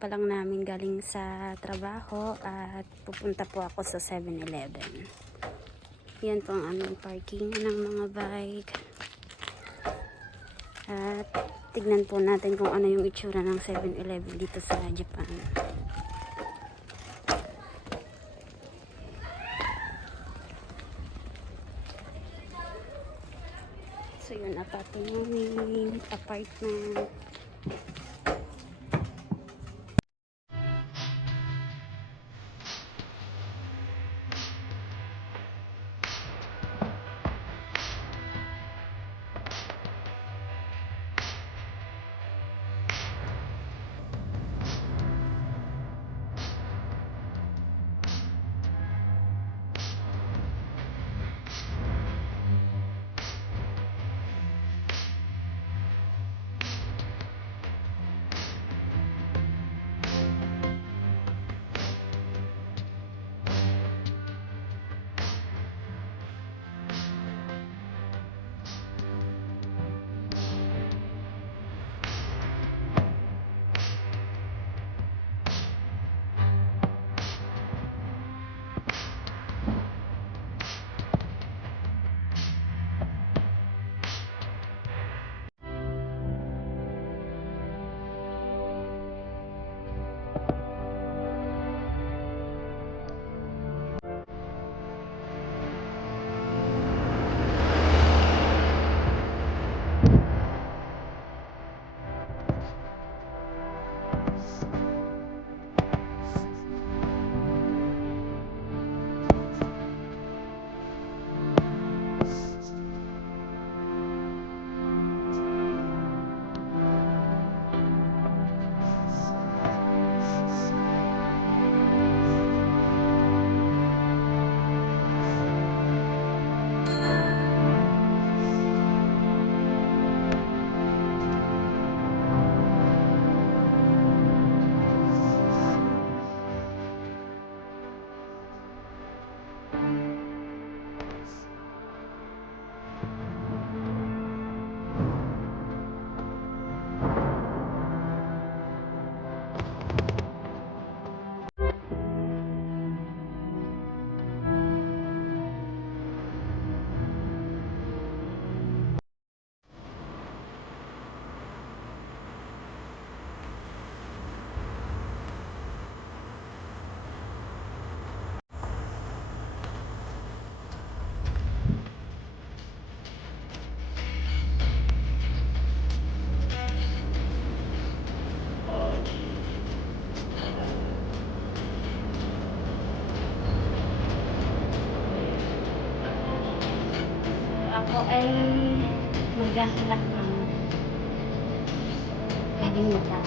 pa lang namin galing sa trabaho at pupunta po ako sa 7-Eleven. Yan po ang aming parking ng mga bike. At tignan po natin kung ano yung itsura ng 7-Eleven dito sa Japan. So yun, namin apartment. Ako ay maghahanap ng kalimutan.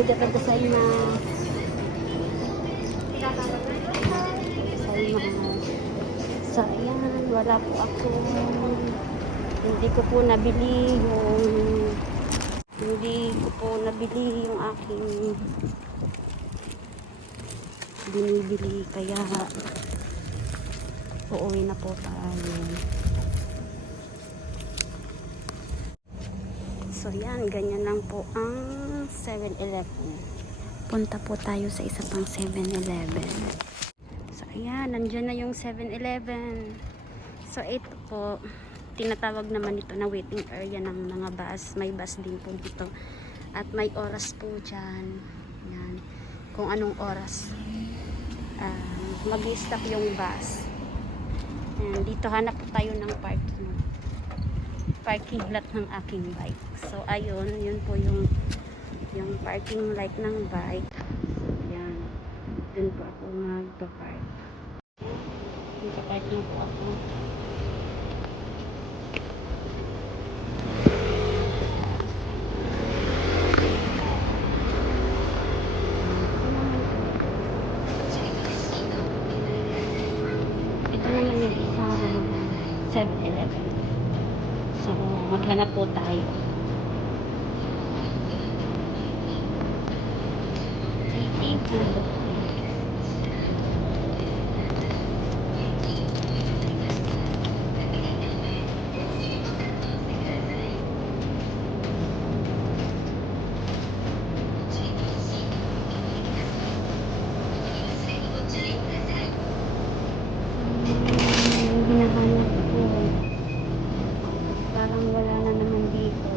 arigatou gozaimasu. Gozaimasu. So, ayan, wala po ako. Hindi ko po nabili yung aking binibili, kaya uuwi na po tayo. So yan, ganyan lang po ang 7-Eleven. Punta po tayo sa isa pang 7-Eleven. So ayan, nandyan na yung 7-Eleven. So ito po, tinatawag naman ito na waiting area ng mga bus. May bus din po dito. At may oras po dyan. Yan. Kung anong oras mag-stop yung bus. Yan. Dito hanap po tayo ng parking lot ng aking bike. So ayun, yun po yung parking lot ng bike. Yan. Dun po ako magpa-park. Magpa-park na po ako. Ito naman yung isang 7-Eleven. So, maghanap po tayo. Hinahanap ko. Parang wala na naman dito.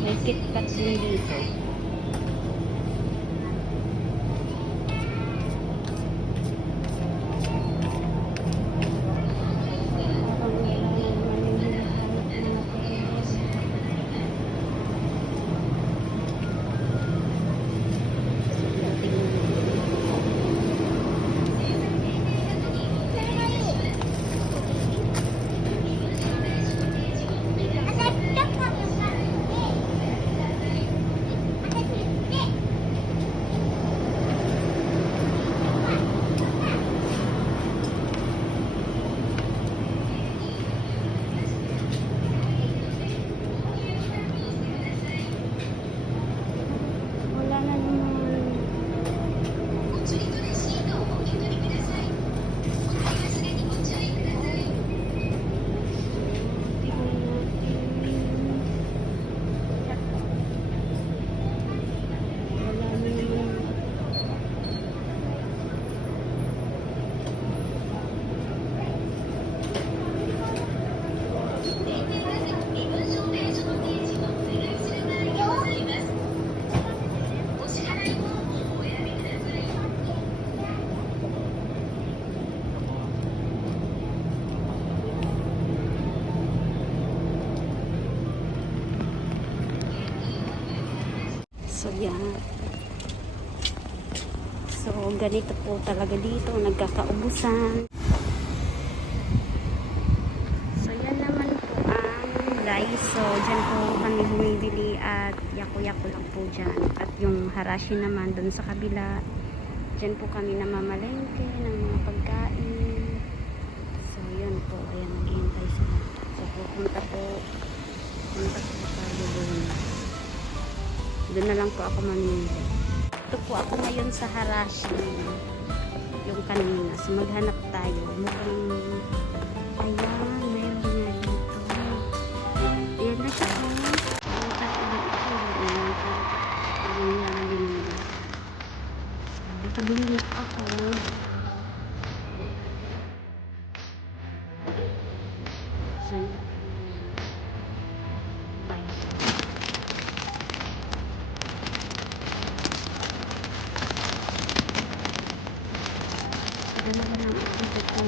May KitKat din dito. Wala na naman. So, yan. So, ganito po talaga dito. Nagkakaubusan. So, yan naman po ang Daiso. Diyan po kami bumibili at yaku-yaku lang po dyan. At yung Harashi naman dun sa kabila. Diyan po kami namamalengke ng mga pagkain. So, yun po. Ayan, naghihintay sila. So, punta po tayo doon. Doon na lang po ako mamili. Ito po ako ngayon sa Harashi. Yung kanina. So, maghanap tayo. Mukhang, ayan, mayroon nga dito. Ayan na siya. Nakabili ako. So, ano na lang ako dito.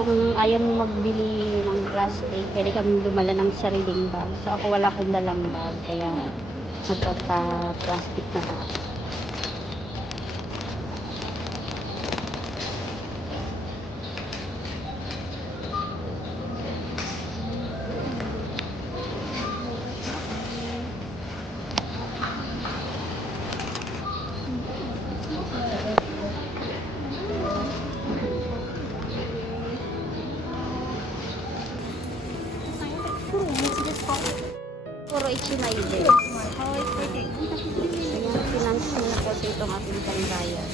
kung ayaw mo magbili ng plastic, pwede kami dumala ng sariling bag. So ako wala akong dalang bag, kaya magpapa-plastic na ako. Puro ichinay din. Ayan, finance ko na po itong aking pangbayad.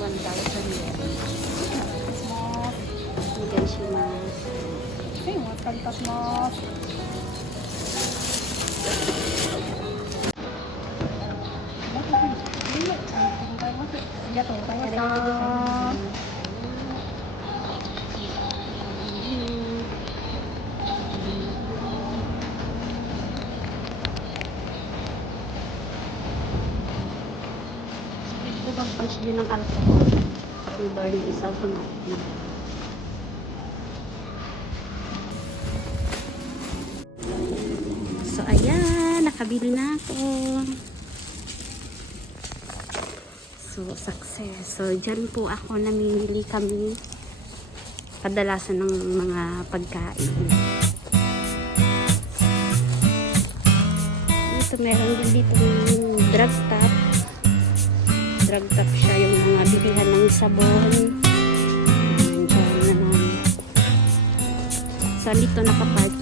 1,000 yen. Onegaishimasu. お預かりいたします。ありがとうございます。ありがとうございます。Ito bang punch din ng alcohol? Ang bar ng isa ko na. So, ayan. Nakabili na ako. So, success. So, dyan po ako namimili kami kadalasan ng mga pagkain. Ito, meron din dito yung drug top. Drug top siya, yung mga bilihan ng sabon. Diyan naman. Saan dito nakapark